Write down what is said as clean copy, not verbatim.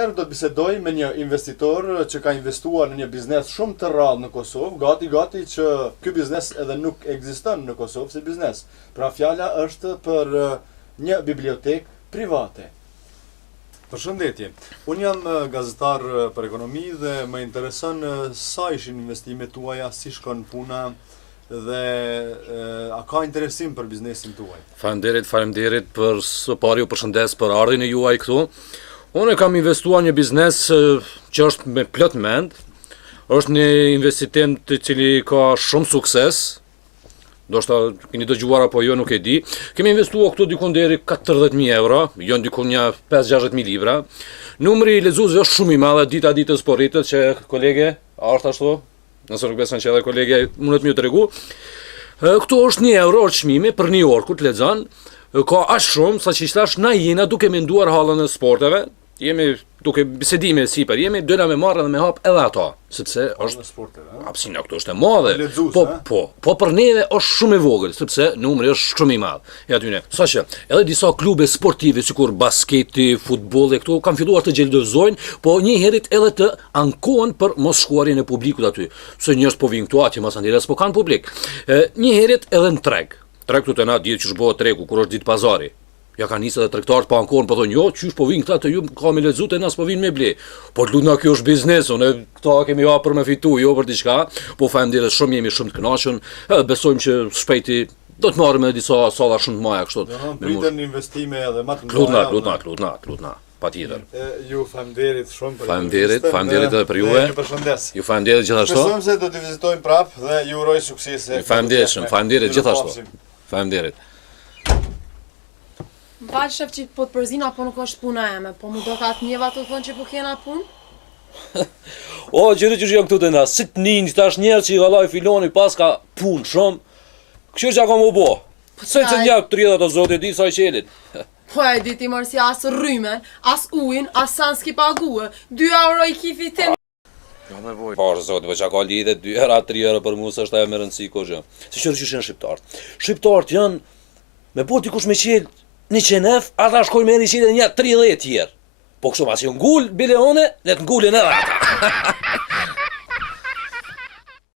Herë do të bisedoj me një investitor që ka investuar në një biznes shumë të rrallë në Kosovë, gati që ky biznes edhe nuk ekziston në Kosovë si biznes. Pra fjala është për një bibliotekë private. Përshëndetje. Unë jam gazetar për ekonomi dhe më intereson sa ishin investimet tuaja, si shkon puna dhe a ka interesim për biznesin tuaj. Faleminderit për së pari, ju përshëndes për ardhin e juaj këtu. Unë kam investuar një biznes që është me plot mend, është një investitim të cili ka shumë sukses, ndoshta keni dëgjuar apo jo, nuk e di. Kemi investuar këtu dikun deri 40.000 euro, jo dikun një 5-6.000 libra. Numri i lexuesve është shumë i madh, dita ditës po rritet që kolege, a është ashtu? Nëse nuk beson që edhe kolege mundet më ju tregu. Këtu është 1 euro çmimi për New Yorku të lexon. Ka aq shumë sa që thash na jena duke menduar hallën e sporteve. Jemi duke bisedime sipër, jemi dola me marrë dhe me hap edhe ato, sepse është sporteve, apsina këtu është e madhe. Po për neve është shumë e vogël, sepse numri është shumë i madh. E aty ne. Saqë edhe disa klube sportive sikur basketi, futbolli këtu kanë filluar të gjeldozojnë, po një herët edhe të ankohen për mos shkuarjen e publikut aty. Se njerëz po vinë këtu atje masandiras po kanë publik. Një herët edhe në treg. Treg këtu te na dihet që bëhet tregu kur është ditë pazari. Ja ka nisë edhe tregtarët po ankohen, po thonë, jo, qysh po vinë këta të ju, ka me lexu te nas po vinë me ble. Po lutna kjo është biznes, unë këta kemi hapur për me fitu, jo për diçka, po faleminderit shumë, jemi shumë të kënaqur. Besojmë që shpejti do të marrim edhe disa salla shumë të mëdha kështu. Pritën investime edhe më të mëdha. Lutna, patjetër. Ju faleminderit shumë për Faleminderit edhe për juve. Ju përshëndes. Ju faleminderit gjithashtu. Besojmë se do të vizitojmë prapë dhe ju uroj suksese. Faleminderit gjithashtu. Faleminderit. Vaj shef që po të përzina, po nuk është puna eme, po mu do ka të njeva të thonë që po kena punë? O, qëri që janë këtu të na, si të ninjë, tash njerë që i galaj filoni pas ka punë shumë, këshirë që ka mu bo, se që njak të rjedha të zote di sa i qelit. Po e di ti mërë si asë rrymen, asë ujin, asë san s'ki paguë, 2 euro i kifi tim. Jo me voj. Po, zote, po që ka lidhe 2 euro, 3 euro për mu, së është ajo me rëndësi ko gjë. Se qërë që shenë shqiptarët. Shqiptarët janë, me po t'i kush me qelë, 100 ata shkojnë me 100 një 30 tjerë. Po kështu pas ju ngull bileone, le të ngullin edhe ata.